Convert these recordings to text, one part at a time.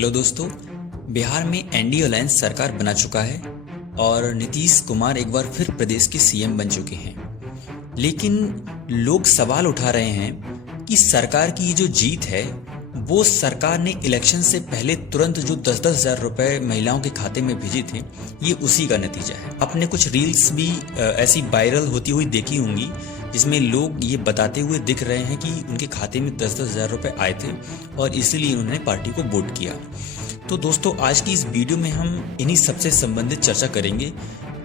Hello दोस्तों। बिहार में NDA alliance सरकार बना चुका है और नीतीश कुमार एक बार फिर प्रदेश के सीएम बन चुके हैं। लेकिन लोग सवाल उठा रहे हैं कि सरकार की ये जो जीत है वो सरकार ने इलेक्शन से पहले तुरंत जो 10-10 हज़ार रुपए महिलाओं के खाते में भेजे थे ये उसी का नतीजा है। आपने कुछ रील्स भी ऐसी वायरल होती हुई देखी होंगी जिसमें लोग ये बताते हुए दिख रहे हैं कि उनके खाते में 10-10 हज़ार रुपए आए थे और इसीलिए उन्होंने पार्टी को वोट किया। तो दोस्तों आज की इस वीडियो में हम इन्हीं सबसे संबंधित चर्चा करेंगे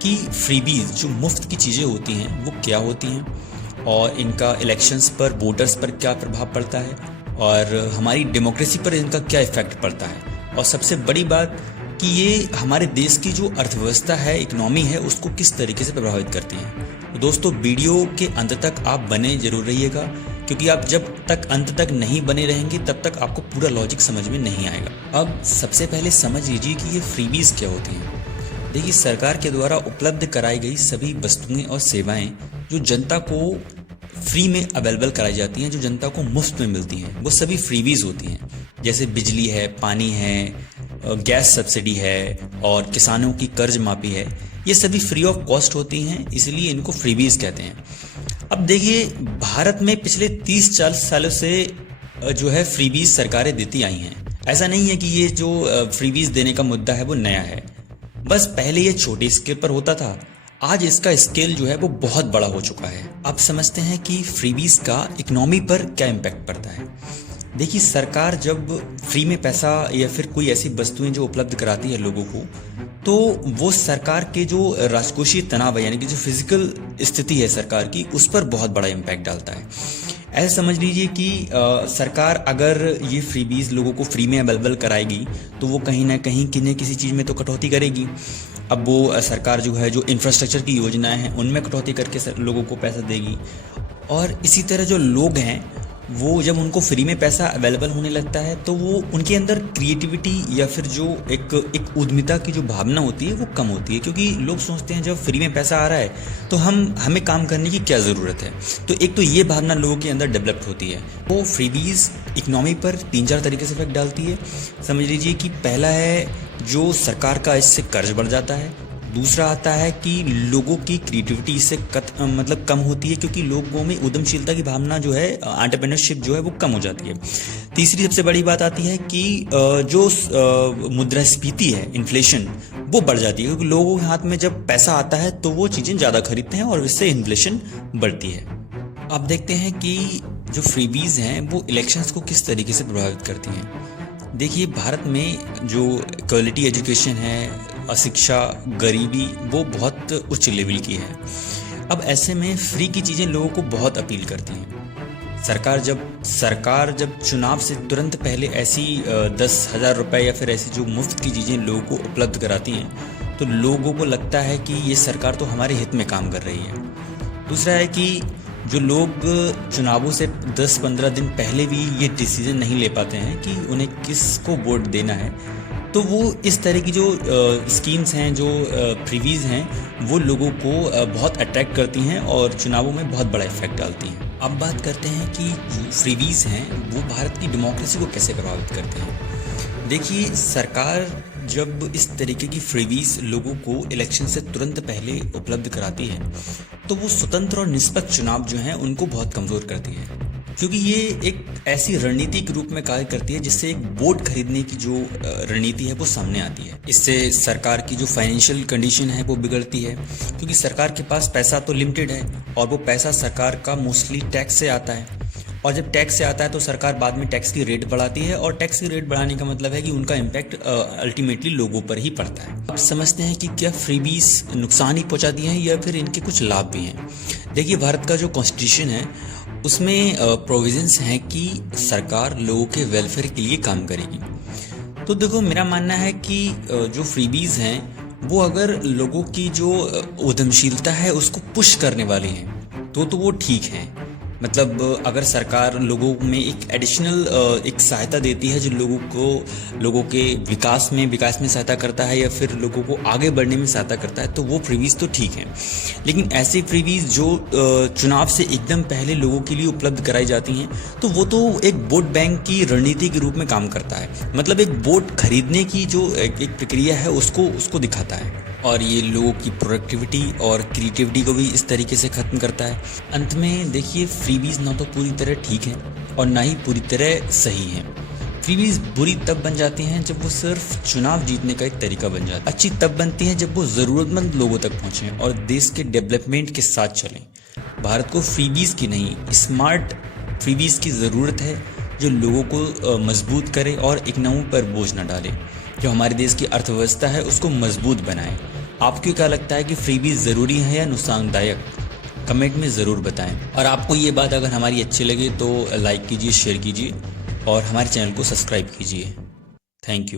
कि फ्रीबीज जो मुफ्त की चीज़ें होती हैं वो क्या होती हैं और इनका इलेक्शंस पर वोटर्स पर क्या प्रभाव पड़ता है और हमारी डेमोक्रेसी पर इनका क्या इफेक्ट पड़ता है और सबसे बड़ी बात कि ये हमारे देश की जो अर्थव्यवस्था है, इकोनॉमी है, उसको किस तरीके से प्रभावित करती है। तो दोस्तों वीडियो के अंत तक आप बने जरूर रहिएगा, क्योंकि आप जब तक अंत तक नहीं बने रहेंगे तब तक आपको पूरा लॉजिक समझ में नहीं आएगा। अब सबसे पहले समझ लीजिए कि ये फ्रीबीज क्या होती हैं। देखिए, सरकार के द्वारा उपलब्ध कराई गई सभी वस्तुएं और सेवाएं जो जनता को फ्री में अवेलेबल कराई जाती हैं, जो जनता को मुफ्त में मिलती हैं, वो सभी फ्रीबीज होती हैं। जैसे बिजली है, पानी है, गैस सब्सिडी है और किसानों की कर्ज माफी है, ये सभी फ्री ऑफ कॉस्ट होती हैं, इसलिए इनको फ्रीबीज कहते हैं। अब देखिए, भारत में पिछले 30-40 सालों से जो है फ्रीबीज सरकारें देती आई हैं। ऐसा नहीं है कि ये जो फ्रीबीज देने का मुद्दा है वो नया है, बस पहले ये छोटे स्केल पर होता था, आज इसका स्केल जो है वो बहुत बड़ा हो चुका है। अब समझते हैं कि फ्रीबीज का इकोनॉमी पर क्या इम्पैक्ट पड़ता है। देखिए, सरकार जब फ्री में पैसा या फिर कोई ऐसी वस्तुएं जो उपलब्ध कराती है लोगों को, तो वो सरकार के जो राजकोषीय तनाव है, यानी कि जो फिजिकल स्थिति है सरकार की, उस पर बहुत बड़ा इम्पैक्ट डालता है। ऐसा समझ लीजिए कि सरकार अगर ये फ्रीबीज लोगों को फ्री में अवेलेबल कराएगी तो वो कहीं ना कहीं किन्हीं किसी चीज़ में तो कटौती करेगी। अब वो सरकार जो है जो इंफ्रास्ट्रक्चर की योजनाएं हैं उनमें कटौती करके लोगों को पैसा देगी। और इसी तरह जो लोग हैं वो जब उनको फ्री में पैसा अवेलेबल होने लगता है तो वो उनके अंदर क्रिएटिविटी या फिर जो एक उद्यमिता की जो भावना होती है वो कम होती है, क्योंकि लोग सोचते हैं जब फ्री में पैसा आ रहा है तो हमें काम करने की क्या ज़रूरत है। तो एक तो ये भावना लोगों के अंदर डेवलप होती है। वो फ्रीबीज इकोनॉमी पर 3-4 तरीके से इफेक्ट डालती है। समझ लीजिए कि पहला है जो सरकार का इससे कर्ज बढ़ जाता है। दूसरा आता है कि लोगों की क्रिएटिविटी इससे कम होती है, क्योंकि लोगों में उद्यमशीलता की भावना जो है, एंटरप्रेन्योरशिप जो है वो कम हो जाती है। तीसरी सबसे बड़ी बात आती है कि जो मुद्रास्फीति है, इन्फ्लेशन, वो बढ़ जाती है, क्योंकि लोगों के हाथ में जब पैसा आता है तो वो चीज़ें ज़्यादा खरीदते हैं और इससे इन्फ्लेशन बढ़ती है। अब देखते हैं कि जो फ्रीबीज हैं वो इलेक्शंस को किस तरीके से प्रभावित करती हैं। देखिए, भारत में जो क्वालिटी एजुकेशन है, अशिक्षा, गरीबी, वो बहुत उच्च लेवल की है। अब ऐसे में फ्री की चीज़ें लोगों को बहुत अपील करती हैं। सरकार जब चुनाव से तुरंत पहले ऐसी 10 हज़ार रुपये या फिर ऐसी जो मुफ्त की चीज़ें लोगों को उपलब्ध कराती हैं तो लोगों को लगता है कि ये सरकार तो हमारे हित में काम कर रही है। दूसरा है कि जो लोग चुनावों से 10-15 दिन पहले भी ये डिसीजन नहीं ले पाते हैं कि उन्हें किसको वोट देना है, तो वो इस तरह की जो स्कीम्स हैं, जो फ्रीबीज हैं, वो लोगों को बहुत अट्रैक्ट करती हैं और चुनावों में बहुत बड़ा इफेक्ट डालती हैं। अब बात करते हैं कि जो फ्रीबीज हैं वो भारत की डेमोक्रेसी को कैसे प्रभावित करते हैं। देखिए, सरकार जब इस तरीके की फ्रीबीज लोगों को इलेक्शन से तुरंत पहले उपलब्ध कराती है तो वो स्वतंत्र और निष्पक्ष चुनाव जो हैं उनको बहुत कमज़ोर करती है, क्योंकि ये एक ऐसी रणनीति के रूप में कार्य करती है जिससे एक वोट खरीदने की जो रणनीति है वो सामने आती है। इससे सरकार की जो फाइनेंशियल कंडीशन है वो बिगड़ती है, क्योंकि सरकार के पास पैसा तो लिमिटेड है और वो पैसा सरकार का मोस्टली टैक्स से आता है, और जब टैक्स से आता है तो सरकार बाद में टैक्स की रेट बढ़ाती है, और टैक्स की रेट बढ़ाने का मतलब है कि उनका इम्पैक्ट अल्टीमेटली लोगों पर ही पड़ता है। अब समझते हैं कि क्या फ्रीबीज नुकसान ही पहुंचाती हैं या फिर इनके कुछ लाभ भी हैं। देखिए, भारत का जो कॉन्स्टिट्यूशन है उसमें प्रोविजंस हैं कि सरकार लोगों के वेलफेयर के लिए काम करेगी। तो देखो, मेरा मानना है कि जो फ्रीबीज हैं वो अगर लोगों की जो उद्यमशीलता है उसको पुश करने वाली हैं तो वो ठीक हैं। मतलब अगर सरकार लोगों में एक एडिशनल एक सहायता देती है जो लोगों के विकास में सहायता करता है या फिर लोगों को आगे बढ़ने में सहायता करता है, तो वो फ्रीबीज तो ठीक है। लेकिन ऐसे फ्रीबीज जो चुनाव से एकदम पहले लोगों के लिए उपलब्ध कराई जाती हैं, तो वो तो एक वोट बैंक की रणनीति के रूप में काम करता है। मतलब एक वोट खरीदने की जो एक प्रक्रिया है उसको दिखाता है, और ये लोगों की प्रोडक्टिविटी और क्रिएटिविटी को भी इस तरीके से ख़त्म करता है। अंत में देखिए, फ्रीबीज ना तो पूरी तरह ठीक हैं और ना ही पूरी तरह सही हैं। फ्रीबीज बुरी तब बन जाती हैं जब वो सिर्फ चुनाव जीतने का एक तरीका बन जाता है। अच्छी तब बनती हैं जब वो ज़रूरतमंद लोगों तक पहुँचें और देश के डेवलपमेंट के साथ चलें। भारत को फ्रीबीज की नहीं, स्मार्ट फ्रीबीज की ज़रूरत है, जो लोगों को मजबूत करे और इकनोमी पर बोझ न डाले, जो हमारे देश की अर्थव्यवस्था है उसको मजबूत बनाए। आपको क्या लगता है कि फ्रीबीज ज़रूरी है या नुकसानदायक? कमेंट में ज़रूर बताएं। और आपको ये बात अगर हमारी अच्छी लगे तो लाइक कीजिए, शेयर कीजिए और हमारे चैनल को सब्सक्राइब कीजिए। Thank you.